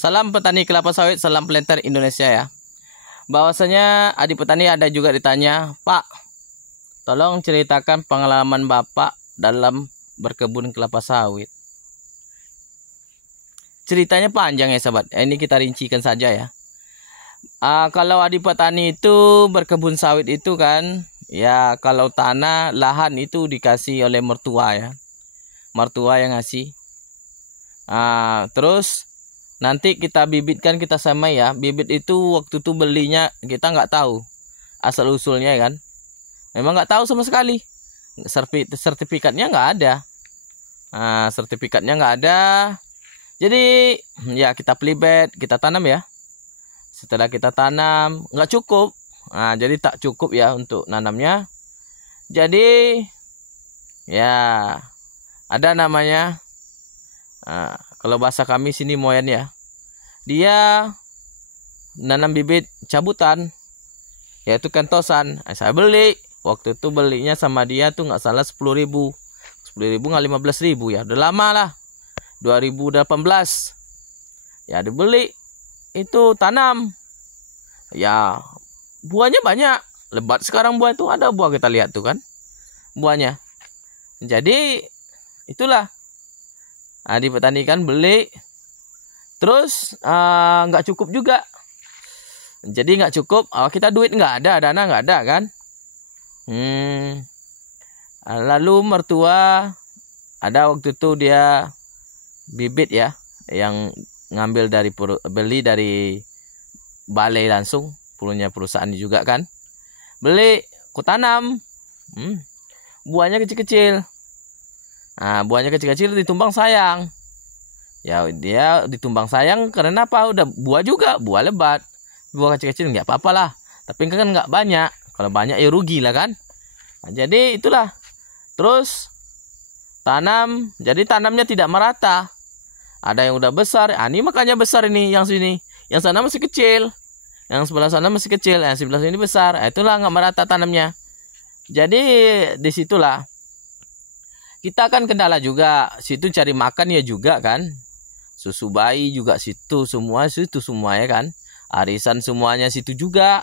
Salam petani kelapa sawit, salam planter Indonesia ya. Bahwasanya adik petani ada juga ditanya, Pak, tolong ceritakan pengalaman Bapak dalam berkebun kelapa sawit. Ceritanya panjang ya sahabat, ini kita rincikan saja ya. Kalau adik petani itu berkebun sawit itu kan, ya kalau tanah, lahan itu dikasih oleh mertua ya. Mertua yang ngasih. Terus nanti kita bibitkan, kita semai ya. Bibit itu waktu itu belinya kita nggak tahu asal usulnya kan. Memang nggak tahu sama sekali. Sertifikatnya nggak ada. Sertifikatnya nggak ada. Jadi ya kita pelibet, kita tanam ya. Setelah kita tanam nggak cukup. Jadi tak cukup ya untuk nanamnya. Jadi ya ada namanya. Kalau bahasa kami sini moyan ya, dia nanam bibit cabutan, yaitu kentosan. Saya beli, waktu itu belinya sama dia tuh nggak salah 10.000 nggak 15.000 ya, udah lama lah, 2018 ya dibeli, itu tanam ya, buahnya banyak, lebat sekarang buah itu, ada buah kita lihat tuh kan buahnya. Jadi itulah adik petani kan beli, terus nggak cukup juga. Jadi nggak cukup, kita duit nggak ada, dana nggak ada kan. Lalu mertua ada waktu itu dia bibit ya, yang ngambil dari beli dari balai langsung, punya perusahaan juga kan. Beli, ku tanam, buahnya kecil-kecil. Buahnya kecil-kecil ditumbang sayang. Ya dia ditumbang sayang karena apa? Udah buah juga, buah lebat. Buah kecil-kecil nggak apa-apa lah. Tapi kan nggak banyak. Kalau banyak ya rugi lah kan. Jadi itulah. Terus tanam. Jadi tanamnya tidak merata. Ada yang udah besar. Ini makanya besar ini yang sini. Yang sana masih kecil. Yang sebelah sana masih kecil. Yang sebelah sini besar. Itulah nggak merata tanamnya. Jadi disitulah. Kita kan kendala juga, situ cari makan ya juga kan. Susu bayi juga situ semua ya kan. Arisan semuanya situ juga.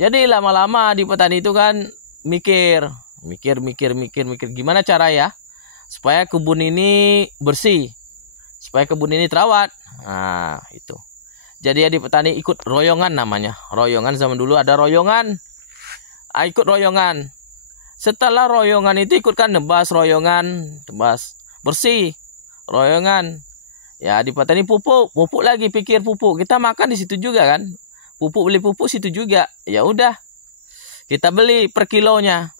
Jadi lama-lama di petani itu kan mikir gimana cara ya supaya kebun ini bersih, supaya kebun ini terawat. Itu. Jadi di petani ikut royongan namanya. Royongan zaman dulu ada royongan. Ikut royongan. Setelah royongan itu ikutkan nebas royongan, tebas bersih royongan. Ya di petani pupuk lagi, pikir pupuk. Kita makan di situ juga kan. Beli pupuk situ juga. Ya udah. Kita beli per kilonya.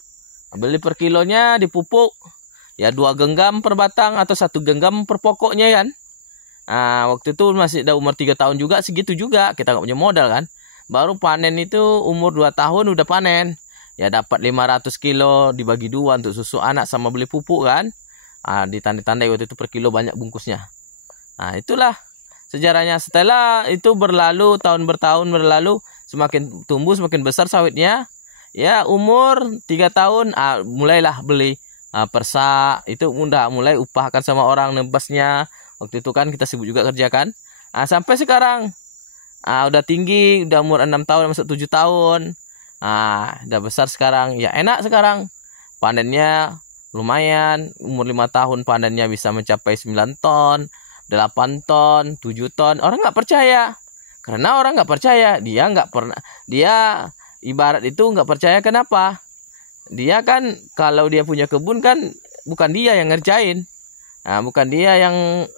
Beli per kilonya dipupuk. Ya 2 genggam per batang atau 1 genggam per pokoknya kan. Waktu itu masih ada umur 3 tahun juga, segitu juga. Kita nggak punya modal kan. Baru panen itu umur 2 tahun udah panen. Ya dapat 500 kilo dibagi 2 untuk susu anak sama beli pupuk kan. Ditandai-tandai waktu itu per kilo banyak bungkusnya. Itulah sejarahnya. Setelah itu berlalu, tahun berlalu, semakin tumbuh semakin besar sawitnya. Ya umur 3 tahun mulailah beli persa. Itu mulai upahkan sama orang nebasnya. Waktu itu kan kita sibuk juga kerja kan. Sampai sekarang udah tinggi, udah umur 6 tahun masuk 7 tahun. Udah besar sekarang. Ya enak sekarang. Panennya lumayan. Umur 5 tahun panennya bisa mencapai 9 ton, 8 ton, 7 ton. Orang nggak percaya. Karena orang nggak percaya. Dia nggak pernah. Dia ibarat itu nggak percaya kenapa? Dia kan kalau dia punya kebun kan bukan dia yang ngerjain. Bukan dia yang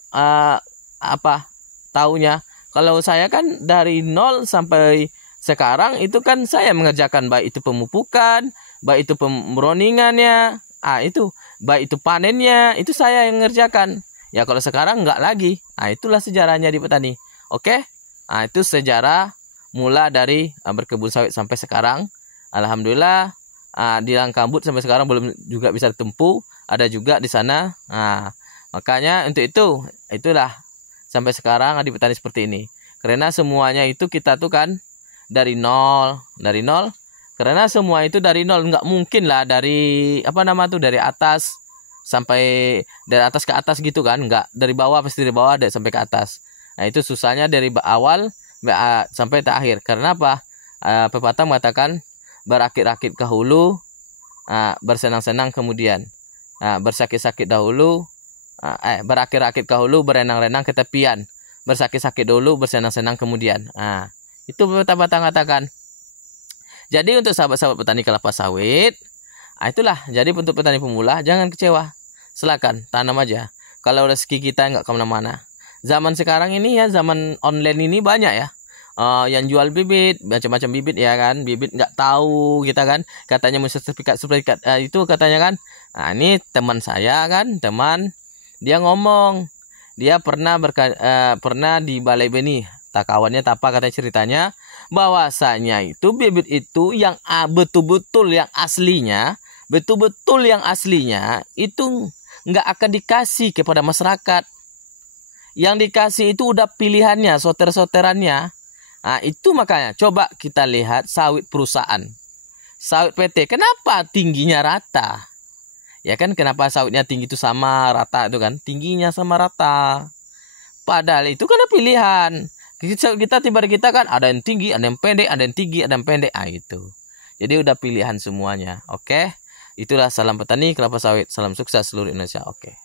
taunya. Kalau saya kan dari nol sampai sekarang itu kan saya mengerjakan, baik itu pemupukan, baik itu pemroningannya, itu baik itu panennya, itu saya yang mengerjakan. Ya kalau sekarang enggak lagi. Itulah sejarahnya di petani. Oke? Itu sejarah mula dari berkebun sawit sampai sekarang. Alhamdulillah di Langkambut sampai sekarang belum juga bisa ditempuh, ada juga di sana. Makanya untuk itulah sampai sekarang di petani seperti ini. Karena semuanya itu kita tuh kan dari nol, karena semua itu dari nol, nggak mungkin lah dari dari atas sampai dari atas ke atas gitu kan, nggak dari bawah, pasti dari bawah sampai ke atas. Nah, itu susahnya dari awal sampai akhir. Karena apa? Pepatah mengatakan berakit-akit ke hulu, bersenang-senang kemudian. Bersakit-sakit dahulu, berakit-akit ke hulu, berenang-renang ke tepian. Bersakit-sakit dulu, bersenang-senang kemudian. Itu pepatah mengatakan. Jadi untuk sahabat-sahabat petani kelapa sawit, itulah. Jadi untuk petani pemula, jangan kecewa. Silakan tanam aja. Kalau rezeki kita nggak kemana-mana. Zaman sekarang ini ya, zaman online ini banyak ya. Yang jual bibit, macam-macam bibit ya kan. Bibit nggak tahu kita kan. Katanya mau sertifikat itu katanya kan. Nah, ini teman saya kan, dia ngomong. Dia pernah di Balai Benih. Kawannya Tapa katanya ceritanya. Bahwasanya itu bibit itu yang betul-betul yang aslinya. Betul-betul yang aslinya itu nggak akan dikasih kepada masyarakat. Yang dikasih itu udah pilihannya, soter-soterannya. Nah, itu makanya coba kita lihat sawit perusahaan. Sawit PT, kenapa tingginya rata? Ya kan, kenapa sawitnya tinggi itu sama rata itu kan? Tingginya sama rata. Padahal itu karena pilihan. Kita kita kan ada yang tinggi, ada yang pendek, ada yang tinggi, ada yang pendek. Itu. Jadi udah pilihan semuanya. Oke. Itulah salam petani kelapa sawit. Salam sukses seluruh Indonesia. Oke.